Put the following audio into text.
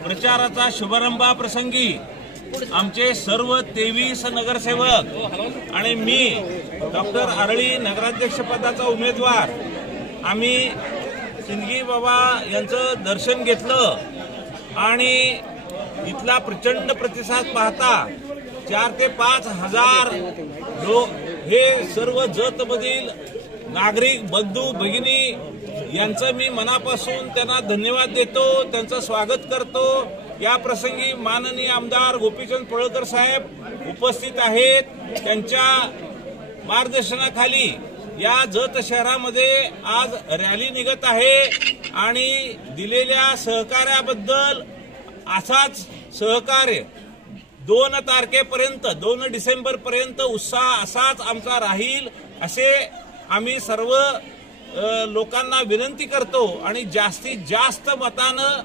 प्रचाराचा शुभारंभाप्रसंगी आमचे सर्व 23 नगरसेवक आणि मी डॉक्टर आरळी नगराध्यक्षपदाचा उमेदवार आम्ही सिंदगी बाबा यांचं दर्शन घेतलं आणि इथला प्रचंड प्रतिसाद पाहता 4 ते 5 हजार लोक हे सर्व जतमधील नागरिक बंधू भगिनी यांचं मी मनापासून त्यांना धन्यवाद देतो, त्यांचं स्वागत करतो। या प्रसंगी माननीय आमदार गोपीचंद पळळकर साहेब उपस्थित आहेत। त्यांच्या मार्गदर्शनाखाली या जत शहरामध्ये आज रॅली निघत आहे आणि दिलेल्या सहकार्याबद्दल असाच सहकार्य 2 तारखेपर्यंत 2 डिसेंबरपर्यंत उत्साह असाच आमचा राहील असे आम्ही सर्व लोकांना विनंती करतो आणि जास्तीत जास्त मतानं